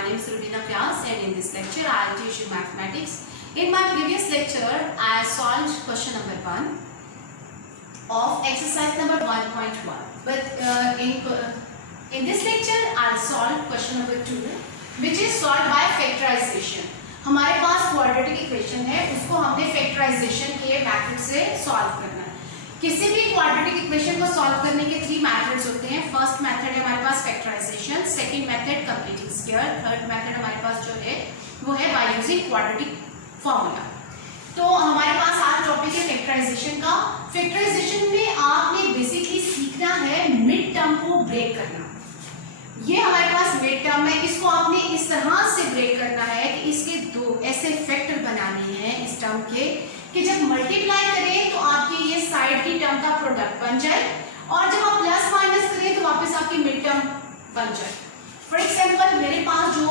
My name is Rubina Vyas, and in this lecture I will teach you mathematics. In my previous lecture, I solved question number 1 of exercise number 1.1. But in this lecture, I will solve question number 2, which is solved by factorization. हमारे पास quadratic equation है, उसको हमने factorisation के method से solve करना है. किसी भी क्वाड्रेटिक इक्वेशन को सॉल्व करने के 3 मेथड्स होते हैं. फर्स्ट मेथड है हमारे पास factorisation, second method completing square, third method हमारे पास जो है वो है बाय यूजिंग क्वाड्रेटिक फॉर्मूला. तो हमारे पास आज टॉपिक है फैक्टराइजेशन का. फैक्टराइजेशन में आपने बेसिकली सीखना है मिड टर्म को ब्रेक करना. ये हमारे पास मिड टर्म है, इसको आपने इस तरह से ब्रेक करना है कि इसके दो ऐसे फैक्टर बनाने हैं इस टर्म के कि जब मल्टीप्लाई करें तो आपकी ये साइड की टर्म का प्रोडक्ट बन जाए, और जब आप प्लस माइनस करें तो वापस आपकी मिड टर्म बन जाए. फॉर एग्जांपल मेरे पास जो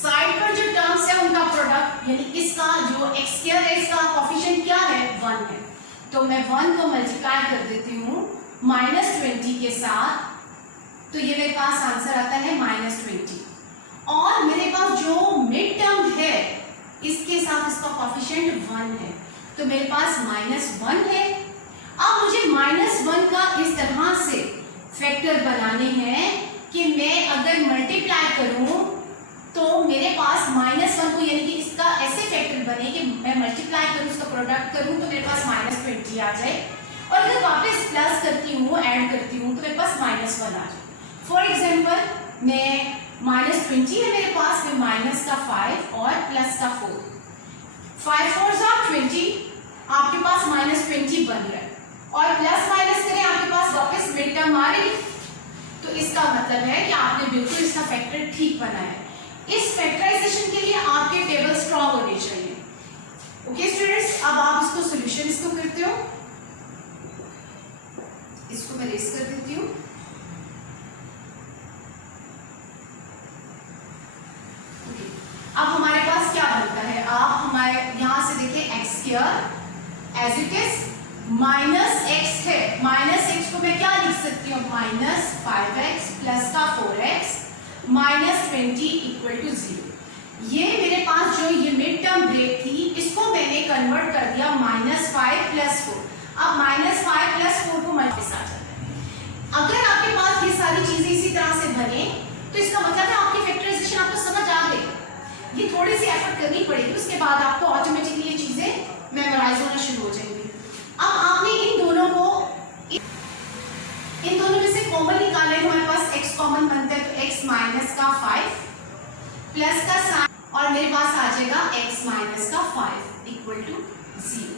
साइड पर जो टर्म्स है उनका प्रोडक्ट यानी इसका जो एक्स स्क्वायर है इसका कोएफिशिएंट क्या है 1 है. तो मैं 1 को मल्टीप्लाई कर देती हूँ -20 के साथ, तो ये मेरे पास आंसर आता है -20. और मेरे पास जो मिड टर्म है इसके साथ इसका कोएफिशिएंट 1 है, तो मेरे पास -1 है. अब मुझे -1 का इस तरह से फैक्टर बनाने हैं कि मैं अगर मल्टीप्लाई करूं तो मेरे पास -1 को यानी कि इसका ऐसे फैक्टर बने कि मैं मल्टीप्लाई करूं इसका प्रोडक्ट करूं तो मेरे पास -20 आ जाए, और अगर वापस प्लस करती हूँ ऐड करती हूँ तो मेरे पास -1 आ जाए. फॉर एग्जाम्पल मैं -20 है मेरे पास, में माइनस का 5 और प्लस का 4, 5 4 20, आपके पास -20 बन रहा है, और प्लस माइनस करें आपके पास वापस मिड टर्म आ रही. तो इसका मतलब है कि आपने बिल्कुल इसका फैक्टर ठीक बनाया है. इस फैक्टराइजेशन के लिए आपके टेबल स्ट्रॉन्ग होने चाहिए. ओके स्टूडेंट्स, अब आप इसको सॉल्यूशन इसको करते हो, इसको मैं रेस कर देती हूँ. अब हमारे पास क्या बनता है, आप हमारे यहां से देखें x square as it is minus x है. -x को मैं क्या लिख सकती हूँ -5x प्लस का 4x -20 इक्वल टू 0. ये मेरे पास जो ये मिड टर्म ब्रेक थी इसको मैंने कन्वर्ट कर दिया -5 प्लस 4. अब -5 प्लस 4 को मल्टीप्लाई आ जाता है. अगर आपके पास ये सारी चीजें इसी तरह से बने तो इसका मतलब है आपकी फैक्टराइजेशन आपको समझ आ गई. ये थोड़ी सी एफर्ट करनी पड़ेगी, उसके बाद आपको ऑटोमेटिकली ये चीजें मेमोराइज होना शुरू हो जाएंगी. अब आपने इन दोनों में से कॉमन निकाले, हमारे पास x कॉमन बनता है तो x माइनस का 5 प्लस का साइन, और मेरे पास आ जाएगा x माइनस का 5 इक्वल टू 0.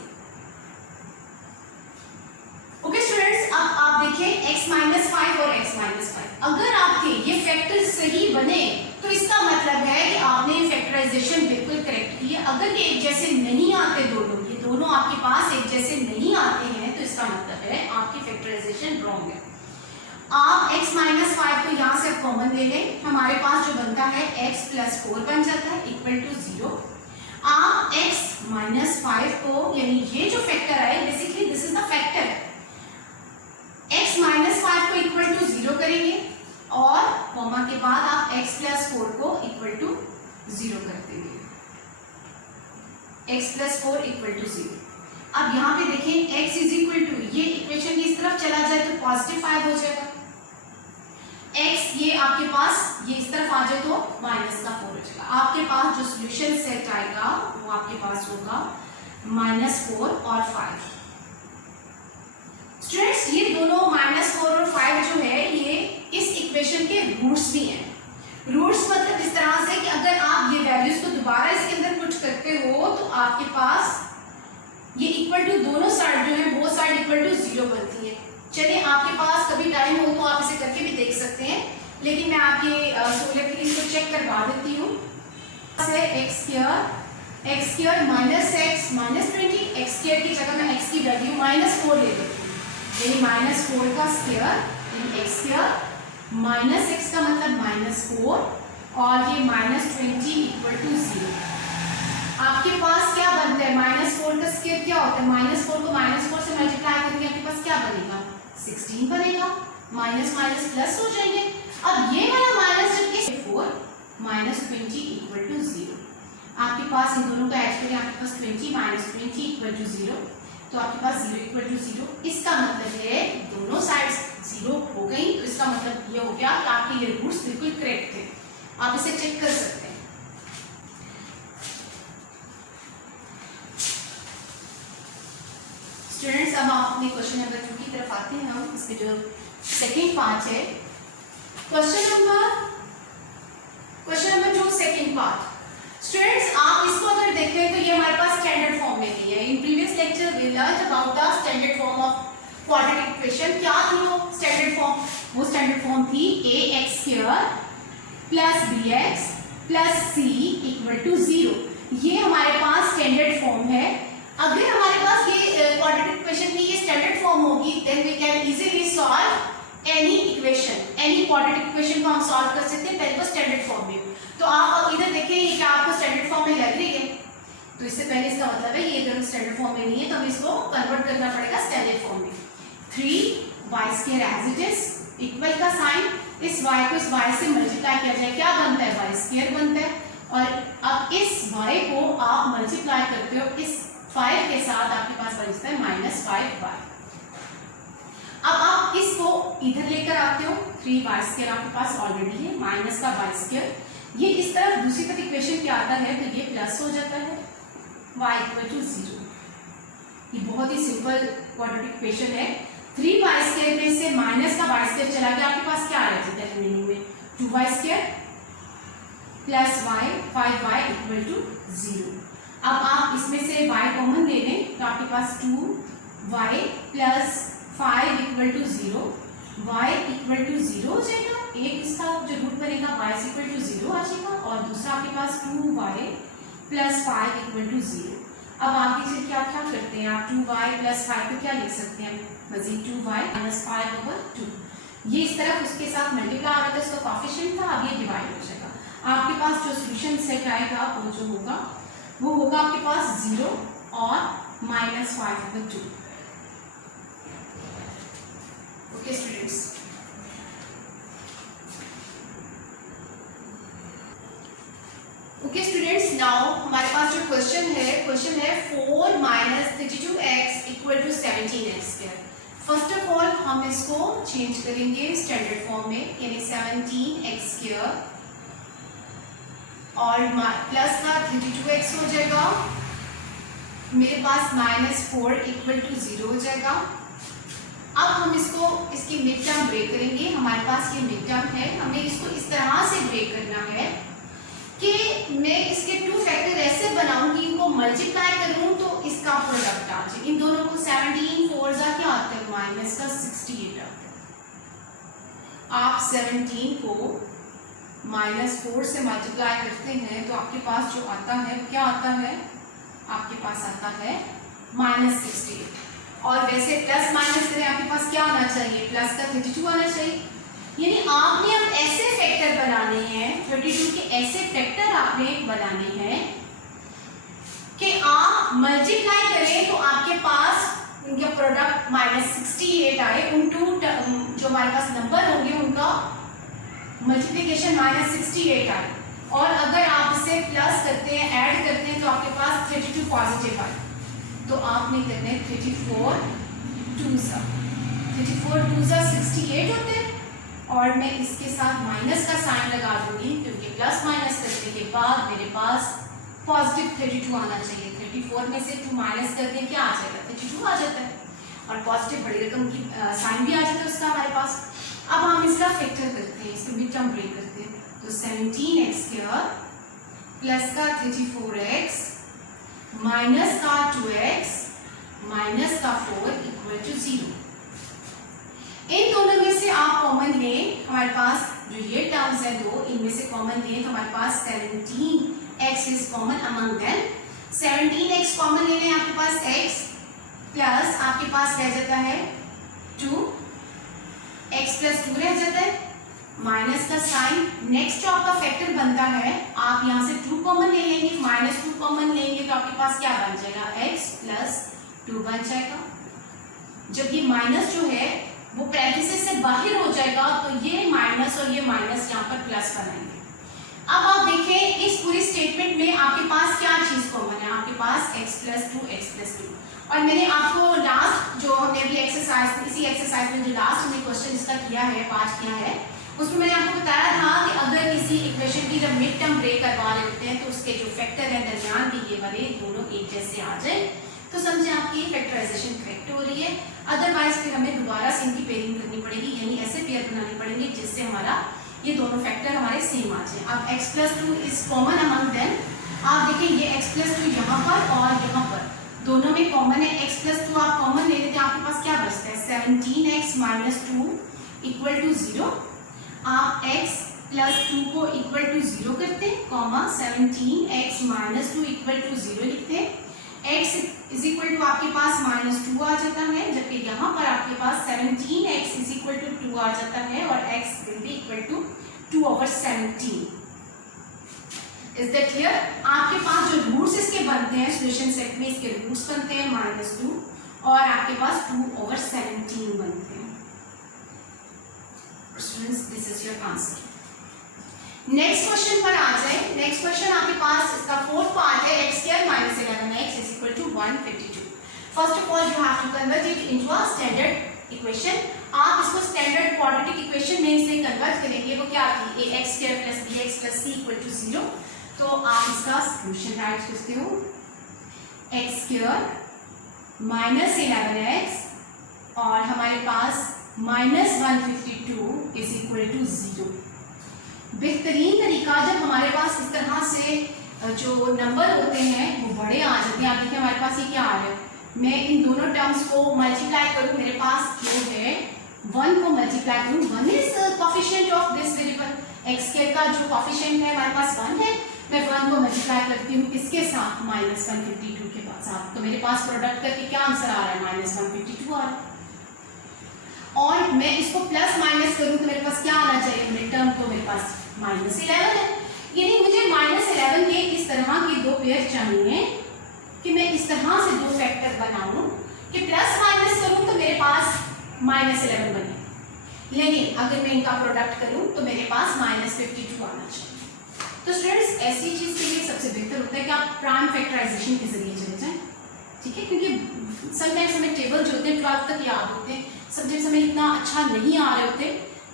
ओके स्टूडेंट्स, अब आप देखें x माइनस 5 और x माइनस 5, अगर आपके ये फैक्टर सही बने तो इसका मतलब है कि आपने फैक्टराइजेशन बिल्कुल करेक्ट की है. अगर ये एक जैसे नहीं आते दोनों, ये दोनों आपके पास एक जैसे नहीं आते हैं तो इसका मतलब है आपकी फैक्टराइजेशन रॉन्ग है. आप x माइनस 5 को यहाँ से कॉमन ले लें, हमारे पास जो बनता है x प्लस 4 बन जाता है इक्वल टू 0. आप x माइनस 5 को यानी ये जो फैक्टर है basically this is the factor, x minus 5 को इक्वल टू 0 करेंगे और कॉमा के बाद आप x प्लस 4 को इक्वल टू 0 कर देंगे. x plus 4 equal to 0. अब यहाँ पे देखें x इज इक्वल टू, ये इक्वेशन इस तरफ चला जाए तो पॉजिटिव 5 हो जाएगा. x ये आपके पास ये इस तरफ आ जाए तो माइनस का 4 हो जाएगा. आपके पास जो सॉल्यूशन सेट आएगा वो आपके पास होगा -4 और 5. स्टूडेंट्स, ये दोनों -4 और 5 जो है ये इस इक्वेशन के रूट्स भी हैं. रूट्स मतलब इस तरह से कि अगर आप ये वैल्यूज को दोबारा इसके अंदर पुट करते हो तो आपके पास ये इक्वल टू दोनों साइड जो है वो साइड इक्वल टू 0 बनती है. चलिए आपके पास कभी टाइम हो तो आप इसे करके भी देख सकते हैं, लेकिन मैं आपके सोलर के लिए इसको चेक करवा देती हूँ. X square minus x minus 20, x square की जगह मैं एक्स की वैल्यू -4 ले लेती हूँ, यानी -4 का स्क्वायर यानी एक्स स्क्वायर माइनस एक्स का मतलब -4 और ये -20 इक्वल टू 0. आपके पास क्या बनता है, -4 का स्क्वायर क्या होता है, -4 को -4 से मल्टीप्लाई करेंगे आपके पास क्या बनेगा 16 बनेगा. माइनस माइनस प्लस हो जाएंगे. अब ये वाला माइनस जब इस 4 पास इन दोनों का ऐड करें, आपके पास 20 माइनस 20 इक्वल टू 0, तो आपके पास 0 इक्वल टू 0। इसका मतलब है दोनों साइड्स 0 हो गई, तो इसका मतलब ये हो गया कि आपके ये रूट्स बिल्कुल करेक्ट थे। आप इसे चेक कर सकते हैं। स्टूडेंट्स, अब आप अपने क्वेश्चन नंबर 2 की तरफ आते हैं। हम इसके जो सेकेंड पार्ट है, question number 2 second part. Students, आप इसको अगर देखें तो ये हमारे पास स्टैंडर्ड फॉर्म में नहीं है। In previous lecture we learn about the standard form of quadratic equation. क्या थी वो स्टैंडर्ड फॉर्म? वो स्टैंडर्ड फॉर्म थी ax² plus bx plus c equal to 0। ये हमारे पास स्टैंडर्ड फॉर्म है। अगर हमारे पास ये क्वाड्रेटिक इक्वेशन की ये स्टैंडर्ड फॉर्म होगी, then we can easily solve any equation. Any quadratic equation को हम सॉल्व कर सकते हैं, पहले तो स्टैंडर्ड फॉर्म में। तो आप इधर देखें, ये क्या आपको स्टैंडर्ड फॉर्म में लग रही है? तो इससे पहले इसका मतलब है ये अगर स्टैंडर्ड फॉर्म में नहीं है तो हमें इसको कन्वर्ट करना पड़ेगा स्टैंडर्ड फॉर्म में। 3y² as it is, equal का साइन, इस y को इस y से मल्टीप्लाई किया जाए, क्या बनता है? y² बनता है। और अब इस y को आप मल्टीप्लाई करते हो इस 5 के साथ, आपके पास बचता है -5y। अब आप इसको इधर लेकर आते हो, 3y² आपके पास ऑलरेडी है, माइनस का y², ये इस तरफ दूसरी तरफ इक्वेशन क्या आता है तो ये प्लस हो जाता है y इक्वल टू 0। ये बहुत ही सिंपल क्वाड्रेटिक इक्वेशन है। 3y² में से माइनस का y² चला गया, आपके पास क्या आ जाता है रिमेनिंग में? 2y² plus y, 5y equal to 0। अब आप इसमें से y कॉमन ले लें तो आपके पास 2y plus 5 equal to 0, y equal to 0 हो जाएगा। एक इसका जो रूट बनेगा y इक्वल टू 0 आ जाएगा, और दूसरा आपके पास 2y प्लस 5 इक्वल टू 0। अब आगे चल के आप क्या करते हैं? आप 2y प्लस 5 को क्या लिख सकते हैं? मजीद 2y माइनस 5/2। ये इस तरफ उसके साथ मल्टीप्लाई आ रहा था, इसका कोएफिशिएंट था, अब ये डिवाइड हो जाएगा। आपके पास जो सॉल्यूशन सेट आएगा वो जो होगा वो होगा आपके पास 0 और -5/2। ओके स्टूडेंट्स, नाउ हमारे पास जो क्वेश्चन है 4 minus 32x equal to 17x²। First of all हम इसको चेंज करेंगे स्टैंडर्ड फॉर्म में, यानी 17x² और प्लस का 32x हो जाएगा, मेरे पास -4 इक्वल टू 0 हो जाएगा। अब हम इसकी मिड टर्म ब्रेक करेंगे। हमारे पास ये मिड टर्म है, हमें इसको इस तरह से ब्रेक करना है कि मैं इसके 2 फैक्टर ऐसे बनाऊंगी, इनको मल्टीप्लाई करूं तो इसका प्रोडक्ट आ जाए। इन दोनों को 17 4 क्या आता है? माइनस का 68 आता है। आप 17 को -4 से मल्टीप्लाई करते हैं तो आपके पास जो आता है क्या आता है? आपके पास आता है -68। और वैसे प्लस माइनस करें आपके पास क्या आना चाहिए? प्लस का 32 आना चाहिए। यानी आपने अब ऐसे फैक्टर बनाने हैं, 32 के ऐसे फैक्टर आपने बनाने हैं कि आप मल्टीप्लाई करें तो आपके पास उनका प्रोडक्ट -68 आए। उन टू जो हमारे पास नंबर होंगे उनका मल्टीप्लिकेशन -68 आए, और अगर आप इसे प्लस करते हैं, ऐड करते हैं तो आपके पास 32 पॉजिटिव आए। तो आपने करने 34 2 68 होते हैं, और मैं इसके साथ माइनस का साइन लगा दूंगी क्योंकि प्लस माइनस करने के बाद मेरे पास पॉजिटिव 32 आना चाहिए। 34 में से 2 माइनस करके क्या आ जाएगा? 32 आ जाता है, और पॉजिटिव बड़ी रकम की साइन भी आ जाता है उसका हमारे पास। अब हम इसका फैक्टर करते हैं, इसको मिड टर्म ब्रेक करते हैं। तो 17x² प्लस का 34x माइनस का 2x माइनस का 4 इक्वल टू 0। इन दोनों में से आप कॉमन लें, हमारे पास जो ये टर्म्स हैं दो, इनमें से कॉमन लें तो हमारे पास 17x is common among them. 17x common ले लें, आपके पास x प्लस आपके पास रह जाता है 2x प्लस 2 रह जाता है, माइनस का साइन। नेक्स्ट जो आपका फैक्टर बनता है, आप यहाँ से 2 कॉमन ले लेंगे, -2 कॉमन लेंगे तो आपके पास क्या बन जाएगा? x प्लस 2 बन जाएगा। जब ये माइनस जो है वो पैरेंथेसिस से बाहर हो जाएगा तो ये माइनस और ये माइनस यहाँ पर प्लस बनाएंगे। अब आप देखें इस पूरी स्टेटमेंट में आपके पास क्या चीज कॉमन है, आपके पास x + 2 x + 2। और मैंने आपको लास्ट जो हमने अभी एक्सरसाइज, इसी एक्सरसाइज में जो लास्ट हमने क्वेश्चन इसका किया है, पार्ट किया है, उसमें मैंने आपको बताया था कि अगर किसी इक्वेशन की जब मिड टर्म ब्रेक करवा रहे होते हैं तो उसके जो फैक्टर है दरमियान के ये वाले दोनों एक जैसे आ जाए तो समझे आपकी फैक्टराइजेशन करेक्ट हो रही है। अदरवाइज फिर हमें दोबारा से इनकी पेयरिंग करनी पड़ेगी, यानी ऐसे पेयर बनानी पड़ेंगे जिससे हमारा ये दोनों फैक्टर हमारे सेम आ जाए। अब x + 2 is common among them. आप देखें ये x + 2 यहाँ पर और यहाँ पर दोनों में कॉमन है। x + 2 आप कॉमन ले लेते हैं, आपके पास क्या बचता है 17x - 2 = 0। आप x + 2 को = 0 करते हैं, कॉमा 17x - 2 = 0 लिखते हैं। x = आपके पास -2 आ जाता है, जबकि यहाँ पर आपके पास 17x = 2 आ जाता है और x will be equal to 2/17। Is that clear? आपके पास जो रूट्स इसके बनते हैं सॉल्यूशन सेट में, इसके रूट्स बनते हैं -2 और आपके पास 2/17 बनते हैं। Students, this is your answer. Next question पर आ जाए। नेक्स्ट क्वेश्चन आपके पास इसका फोर्थ पार्ट है x² - 11x = 152। First of all you have to convert it into a standard equation. आप इसको स्टैंडर्ड क्वाड्रेटिक इक्वेशन में से कन्वर्ट करेंगे। वो क्या थी ax² + bx + c = 0। तो आप इसका सॉल्यूशन राइट करते हो x² - 11x और हमारे पास -152 = 0। बेहतरीन तरीका जब हमारे पास इस तरह से जो नंबर होते हैं वो बड़े आ जाते हैं। आप देखिए हमारे पास ये क्या आ रहा है, मैं इन दोनों टर्म्स को मल्टीप्लाई करूं, मेरे पास जो है 1 को मल्टीप्लाई करूं, 1 is coefficient of this variable x² का जो कोएफिशिएंट है हमारे पास 1 है। मैं 1 को मल्टीप्लाई करती हूँ किसके साथ -152 के साथ, तो मेरे पास प्रोडक्ट करके क्या आंसर आ रहा है -152 आ रहा है। और मैं इसको प्लस माइनस करूं तो मेरे पास क्या आना चाहिए मिड टर्म, तो मेरे पास -11 है। यानी मुझे -11 के इस तरह के दो पेयर चाहिए कि मैं इस तरह से दो फैक्टर बनाऊं कि प्लस माइनस करूं तो मेरे पास -11 बने, लेकिन अगर मैं इनका प्रोडक्ट करूं तो मेरे पास -52 आना चाहिए। तो स्टूडेंट्स ऐसी चीज के लिए सबसे बेहतर होता है कि आप प्राइम फैक्टराइजेशन के जरिए चले जाएं, ठीक है, क्योंकि समटाइम्स हमें टेबल जो होते हैं 12 तक याद होते हैं, सब्जेक्ट्स हमें इतना अच्छा नहीं आ रहे होते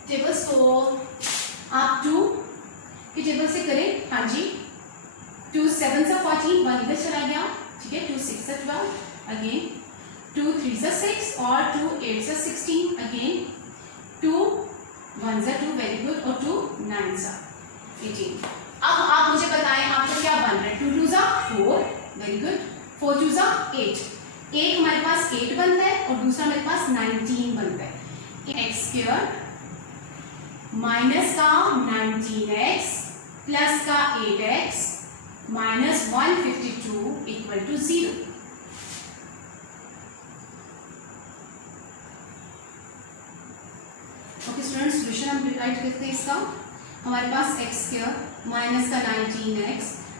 टेबल्स, तो आप 2 के टेबल से करें। हाँ जी, 2 7 से 14, 1 इधर चला गया, ठीक है, 2 6 से 12 अगेन, 2 3 से 6 और 2 8 से 16 अगेन, 2 1 से 2 वेरी गुड और 2 9 से 18। अब आप मुझे बताएं आपको क्या बन रहा है, 2 2 से 4 वेरी गुड, 4 2 से 8, एक हमारे पास 8 बनता है और दूसरा मेरे पास 19 बनता है। x² माइनस का 19x प्लस का 8x minus 152 = 0। Okay students, solution हम राइट करते हैं इसका। हमारे पास x² माइनस का 19x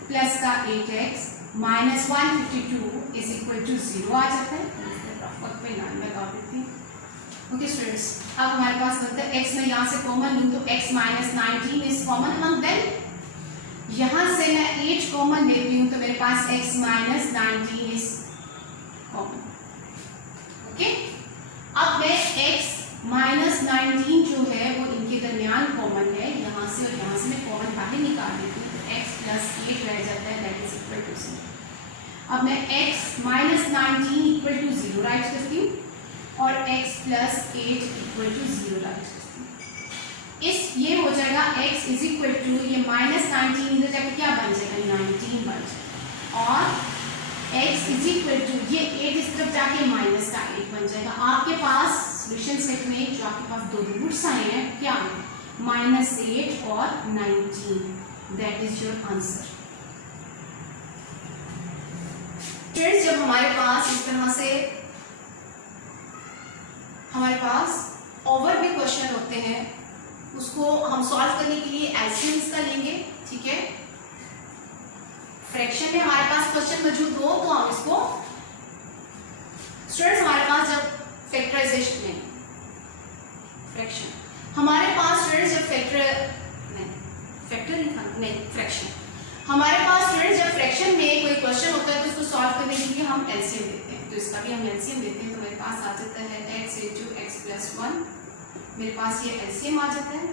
प्लस का 8x माइनस 152 = 0 आ जाता है। ओके स्टूडेंट्स, अब हमारे पास बनता है x में यहाँ से कॉमन लूँ तो x - 19 is common among them. यहाँ से मैं 8 कॉमन लेती हूँ तो मेरे पास x - 19 इज कॉमन। ओके, अब मैं x - 19 जो है वो इनके दरमियान कॉमन है, यहाँ से और यहाँ से मैं कॉमन बाहर निकाल देती हूँ तो x + 8 रह जाता है, दैट इज इक्वल टू 0। अब मैं x - 19 = 0 राइट करती हूँ और x + 8 = 0 राइट करती हूँ। इस ये हो जाएगा x = ये -19 इधर जाके क्या बन जाएगा 19 बन जाएगा और x = ये 8 इस तरफ जाके माइनस का 8 बन जाएगा। आपके पास सॉल्यूशन सेट में जो आपके पास दो रूट्स आए हैं क्या है -8 और 19, that is your answer. Friends, जब हमारे पास इस तरह से हमारे पास ओवर में क्वेश्चन होते हैं उसको हम सॉल्व करने के लिए एलसीएम्स का लेंगे, ठीक है। फ्रैक्शन में हमारे पास क्वेश्चन मौजूद हो तो हम इसको स्टूडेंट्स हमारे पास जब फैक्टराइजेशन में फ्रैक्शन हमारे पास स्टूडेंट्स जब फैक्टर नहीं, फ्रैक्शन। हमारे पास स्टूडेंट्स जब फ्रैक्शन में कोई क्वेश्चन होता है तो उसको सॉल्व करने के लिए हम एलसीएम देते हैं, तो इसका भी हम एलसीएम देते हैं। तो मेरे पास आ जाता है x × x + 1, मेरे पास ये एलसीएम आ जाता है।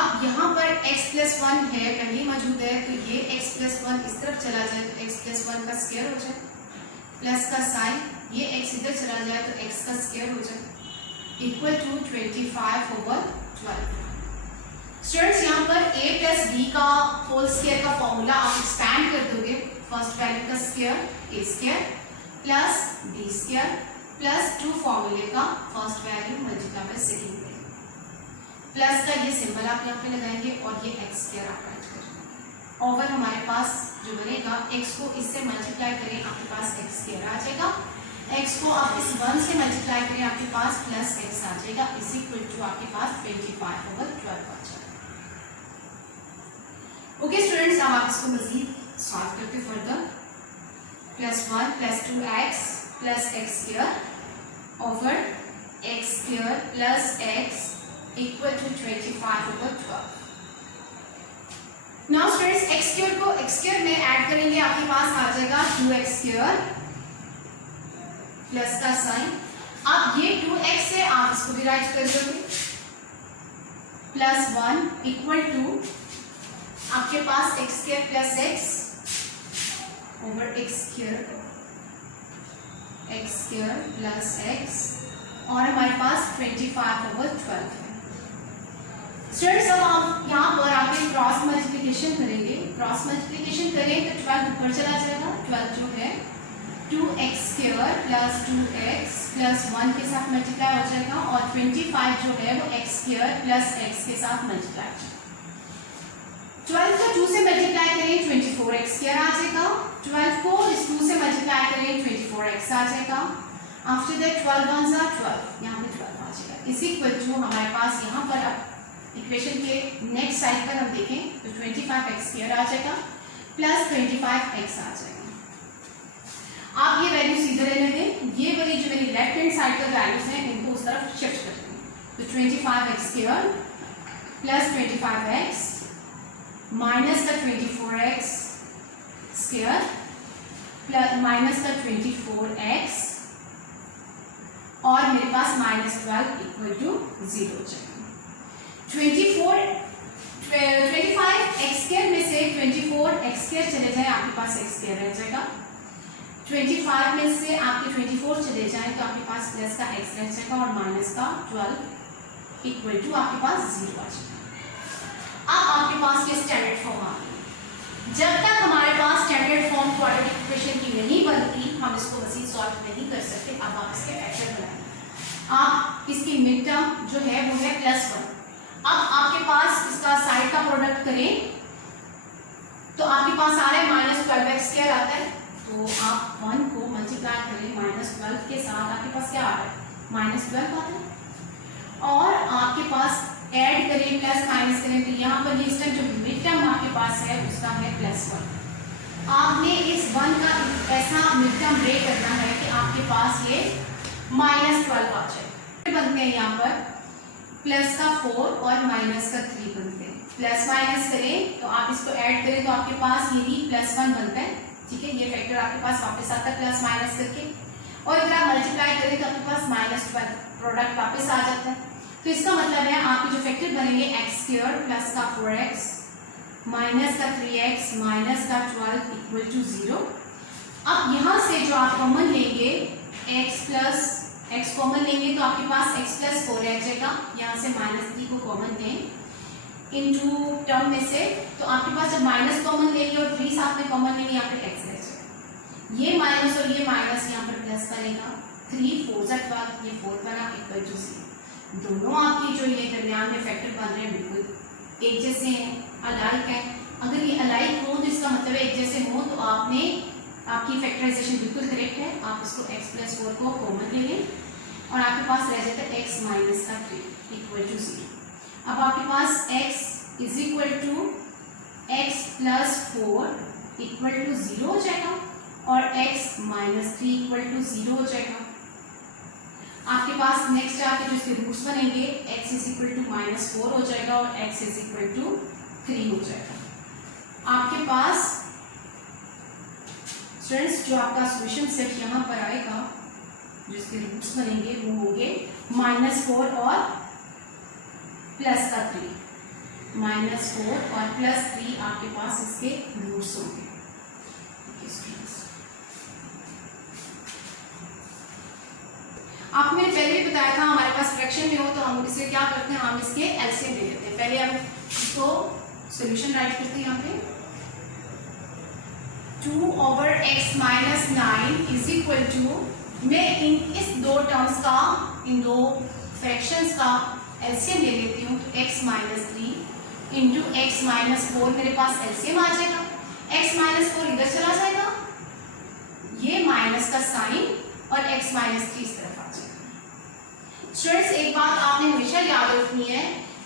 अब यहाँ पर x + 1 है, पहले ही मौजूद है, तो ये x + 1 इस तरफ चला जाए तो x + 1 का स्क्वायर हो जाए, प्लस का साइन, ये x इधर चला जाए तो x का स्क्वायर हो जाए, इक्वल टू 25/12। स्टूडेंट्स यहाँ पर a + b का होल स्क्वायर का फॉर्मूला आप एक्सपैंड कर दोगे, फर्स्ट वैल्यू का square a² plus b² plus 2 फॉर्मूले का first value multiply by second value, plus का ये सिंबल आप यहाँ पे लगाएंगे और ये x² आप राइट करेंगे। ओवर हमारे पास जो बनेगा, x को इससे मल्टीप्लाई करें आपके पास x² आ जाएगा, x को आप इस 1 से मल्टीप्लाई करें आपके पास प्लस x आ जाएगा, इज इक्वल टू आपके पास 25/12 आ जाएगा। ओके स्टूडेंट्स, अब आप इसको मजीद सॉल्व करते further, +1 + 2x plus x² over x² plus x equal to 25/12। Now students x² को x² में ऐड करेंगे, आपके पास आ जाएगा 2x² प्लस का साइन। अब ये 2x से आप इसको डिराइव कर दोगे, +1 इक्वल टू आपके पास x² plus x over x² plus x और हमारे पास 25/12 है। स्टूडेंट्स अब आप यहाँ पर आके क्रॉस मल्टीप्लिकेशन करेंगे, क्रॉस मल्टीप्लिकेशन करें तो 12 ऊपर चला जाएगा, 12 जो है 2x² प्लस 2x प्लस 1 के साथ मल्टीप्लाई हो जाएगा और 25 जो है वो x² प्लस x के साथ मल्टीप्लाई हो जाएगा। 12 को 2 से मल्टीप्लाई करें 24x² आ जाएगा, 12 को इस 2 से मल्टीप्लाई करें 24x आ जाएगा, आफ्टर दैट 12 1s are 12, यहाँ पे 12 आ जाएगा, इज इक्वल टू हमारे पास यहाँ पर अब इक्वेशन के नेक्स्ट साइड पर हम देखें तो 25x² आ जाएगा प्लस 25x आ जाएगा। आप ये वैल्यू सीधे रहने दें, ये वाली जो मेरी लेफ्ट हैंड साइड पर वैल्यूज हैं इनको उस तरफ शिफ्ट कर दें, तो 25x² प्लस 25x माइनस का 24x² प्लस माइनस का 24x और मेरे पास -12 इक्वल टू 0 हो जाएगा। 25x² में से 24x² चले जाए आपके पास x² रह जाएगा, 25 में से आपके 24 चले जाए तो आपके पास प्लस का x रह जाएगा और माइनस का 12 इक्वल टू आपके पास 0 आ जाएगा। अब आपके पास ये स्टैंडर्ड फॉर्म आ गई। जब तक हमारे पास स्टैंडर्ड फॉर्म क्वाड्रेटिक इक्वेशन की नहीं बनती हम इसको मज़ीद सॉल्व नहीं कर सकते। अब आप इसके फैक्टर बनाएंगे, आप इसकी मिड टर्म जो है वो है +1। अब आपके पास इसका साइड का प्रोडक्ट करें तो आपके पास आ रहा है -12x² आता है, तो आप 1 को मल्टीप्लाई करें -12 के साथ, आपके पास क्या आ रहा है -12 आता है, और आपके पास ऐड करें प्लस माइनस करें तो यहाँ पर इस टाइम जो मिड टर्म आपके पास है उसका है +1। आपने इस 1 का ऐसा मिड टर्म ब्रेक करना है कि आपके पास ये -12 आ जाए। बनते हैं यहाँ पर प्लस का 4 और माइनस का 3 बनते हैं, प्लस माइनस करें तो आप इसको ऐड करें तो आपके पास यही +1 बनता है, ठीक है। ये फैक्टर आपके पास वापस आता है प्लस माइनस करके, और अगर आप मल्टीप्लाई करें तो आपके पास -12 प्रोडक्ट वापस आ जाता है। तो इसका मतलब है आपके जो फैक्टर बनेंगे x² प्लस का 4x माइनस का 3x माइनस का 12 इक्वल टू 0। अब यहाँ से जो आप कॉमन लेंगे x कॉमन लेंगे तो आपके पास x + 4 रह जाएगा, यहाँ से -3 को कॉमन लें इनटू टर्म में से, तो आपके पास जब माइनस कॉमन लेंगे और 3 साथ में कॉमन लेंगे यहाँ पे x रह जाएगा, ये माइनस और ये माइनस यहाँ पर प्लस बनेगा, 3 4 12 ये 4 बना इक्वल टू 0। दोनों आपकी जो ये दरमियान में फैक्टर बन रहे हैं बिल्कुल एक जैसे हैं, अलाइक है। अगर ये अलाइक हो तो इसका मतलब एक जैसे हो तो आपने आपकी फैक्टराइजेशन बिल्कुल करेक्ट है। आप इसको x + 4 को कॉमन ले लें और आपके पास रह जाता है x - का 3 इक्वल टू 0। अब आपके पास x is equal to x + 4 equal to 0 हो जाएगा और x - 3 इक्वल टू 0 हो जाएगा। आपके पास नेक्स्ट आके जो इसके रूट्स बनेंगे x इज इक्वल टू -4 हो जाएगा और x इज इक्वल टू 3 हो जाएगा। आपके पास स्टूडेंट्स जो आपका सॉल्यूशन सेट यहाँ पर आएगा, जिसके रूट्स बनेंगे वो होंगे -4 और प्लस का 3, -4 और +3 आपके पास इसके रूट्स होंगे। आपको मैंने पहले भी बताया था, हमारे पास फ्रैक्शन में हो तो हम इसे क्या करते हैं, हम इसके एलसीएम ले लेते हैं। पहले हम इसको सॉल्यूशन राइट करते हैं यहाँ पे 2/x - 9 इज इक्वल टू, मैं इस दो टर्म्स का, इन दो फ्रैक्शंस का एलसीएम ले लेती हूँ। तो x - 3 इंटू x - 4 मेरे पास एलसीएम आ जाएगा। x - 4 इधर चला जाएगा, ये माइनस का साइन, और x - 3 इस तरफ आ जाएगा। स्टूडेंट्स एक बात आपने हमेशा याद रखनी है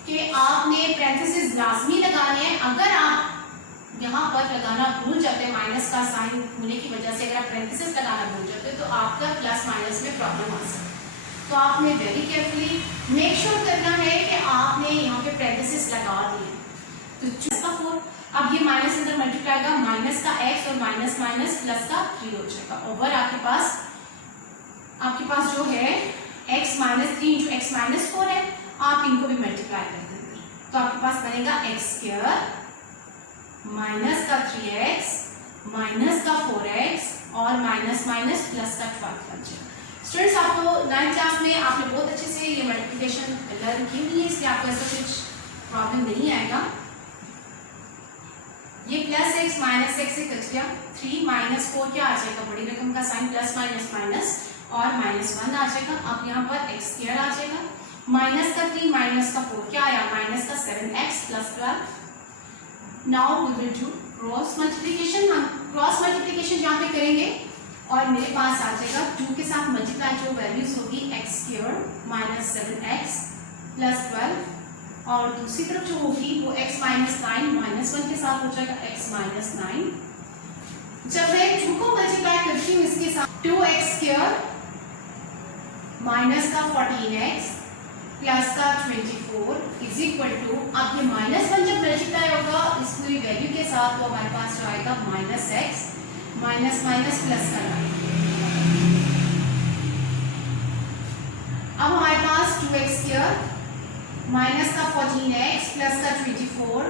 कि आपने पैरेंथेसिस लाजमी लगाने हैं। अगर आप यहाँ पर लगाना भूल जाते हैं, माइनस का साइन होने की वजह से अगर आप पैरेंथेसिस लगाना भूल जाते हैं तो आपका प्लस माइनस में प्रॉब्लम आ सकती है। तो आपने वेरी केयरफुली मेक श्योर करना है कि आपने यहाँ पे पैरेंथेसिस लगा दिए। तो इसका 4, अब ये माइनस अंदर मल्टीप्लाई का माइनस का x और माइनस माइनस प्लस का 3 हो जाएगा। ओवर आपके पास जो है x - 3 इंटू x - 4 है, आप इनको भी मल्टीप्लाई कर देंगे तो आपके पास बनेगा x² माइनस का 3x माइनस का 4x और माइनस माइनस प्लस का 12 बन जाएगा। स्टूडेंट्स आपको 9th क्लास में आपने बहुत अच्छे से ये मल्टीप्लिकेशन लर्न की हुई है, इसलिए आपको ऐसा कुछ प्रॉब्लम नहीं आएगा। ये +x -x से कट गया, 3 - 4 क्या आ जाएगा, बड़ी रकम का साइन प्लस माइनस माइनस और -1 आ जाएगा। अब यहाँ पर x² आ जाएगा, माइनस का 3 माइनस का 4 क्या आया, माइनस का 7x + 12। Now we will do cross multiplication. हम क्रॉस मल्टीप्लिकेशन यहाँ पे करेंगे और मेरे पास आ जाएगा 2 के साथ मल्टीप्लाई, जो वैल्यूज होगी x² - 7x + 12, और दूसरी तरफ जो होगी वो x - 9 -1 के साथ हो जाएगा x - 9। जब मैं 2 को मल्टीप्लाई करती हूँ इसके साथ 2x² माइनस का 14x प्लस का 24 इज इक्वल टू, अब ये -1 जब मल्टीप्लाई होगा इस पूरी वैल्यू के साथ तो हमारे पास जो आएगा -x माइनस माइनस प्लस का 9। अब हमारे पास 2x² माइनस का 14x प्लस का 24,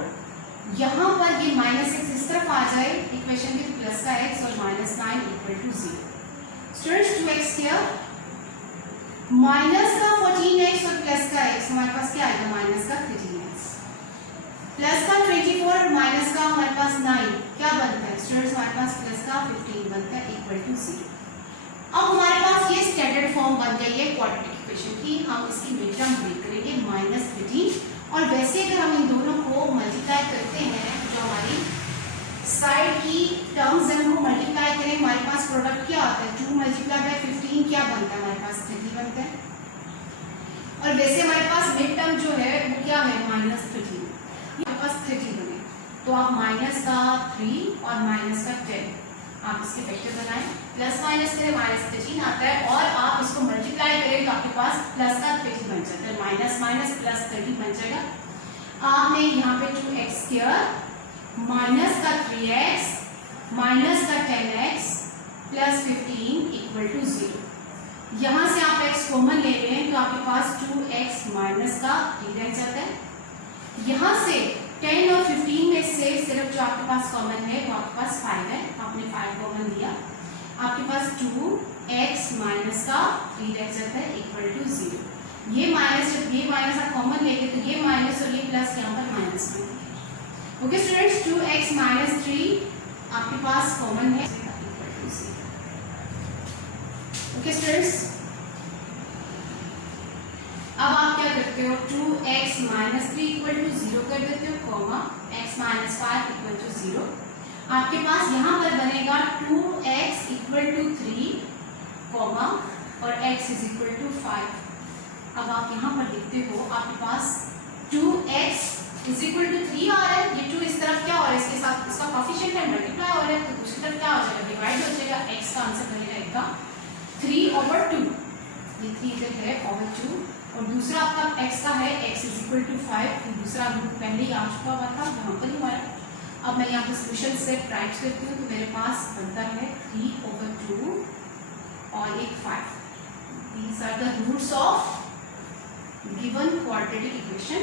यहाँ पर ये -x इस तरफ आ जाए इक्वेशन में, प्लस का x और -9 equal to 0। Students 2x² minus का 14x और प्लस का x, हमारे पास क्या आएगा, माइनस का 13x प्लस का 24 और माइनस का हमारे पास 9 क्या बनता है स्टूडेंट्स, हमारे पास प्लस का 15 बनता है इक्वल टू 0। अब हमारे पास ये स्टैंडर्ड फॉर्म बन गई है क्वाड्रेटिक इक्वेशन की। हम इसकी मिड टर्म ब्रेक करेंगे -13, और वैसे अगर हम इन दोनों को मल्टीप्लाई करते हैं, जो हमारी साइड की टर्म्स हैं वो मल्टीप्लाई करें, हमारे पास प्रोडक्ट क्या आता है, 2 × 15 क्या बनता है, हमारे पास 30 बनता है। और वैसे हमारे पास मिड टर्म जो है वो क्या है, -13, हमारे पास 30 बने, तो आप माइनस का 3 और माइनस का 10 आप इसके फैक्टर बनाएं, प्लस माइनस करें -13 आता है, और आप इसको मल्टीप्लाई करें तो आपके पास प्लस का 30 बन जाता है, माइनस माइनस प्लस 30 बन जाएगा। आपने यहाँ पे 2x² माइनस का 3x माइनस का 10x प्लस 15 इक्वल टू 0। यहाँ से आप x कॉमन ले रहे हैं तो आपके पास 2x माइनस का 3 रह जाता है। यहाँ से 10 और 15 में से सिर्फ जो आपके पास कॉमन है वो आपके पास 5 है, आपने 5 कॉमन लिया, आपके पास 2x माइनस का 3 रह जाता है इक्वल टू 0। ये माइनस, जब ये माइनस आप कॉमन लेंगे तो ये माइनस और ये प्लस यहाँ पर माइनस में। ओके स्टूडेंट्स, 2x माइनस 3 आपके पास कॉमन है इक्वल टू 0। ओके स्टूडेंट्स, अब आप क्या करते हो, 2x माइनस 3 इक्वल टू 0 कर देते हो, comma x minus 5 equal to 0। आपके पास यहाँ पर बनेगा 2x इक्वल टू 3, कॉमा और x इज इक्वल टू 5। अब आप यहाँ पर लिखते हो, आपके पास 2x इज इक्वल टू 3 आ रहा है, ये 2 इस तरफ क्या हो रहा है, इसके साथ इसका कोफिशिएंट है मल्टीप्लाई हो रहा है, तो दूसरी तरफ क्या हो जाएगा, डिवाइड हो जाएगा, x का आंसर बनेगा इसका 3/2, ये 3 इधर है over 2 और दूसरा आपका x का है x इज इक्वल टू 5, तो दूसरा रूट पहले ही आ चुका हुआ था, यहाँ पर ही हमारा। अब मैं यहाँ पे सोल्यूशन सेट राइट करती हूँ, तो मेरे पास बनता है 3/2 और एक 5। These are the roots of given quadratic equation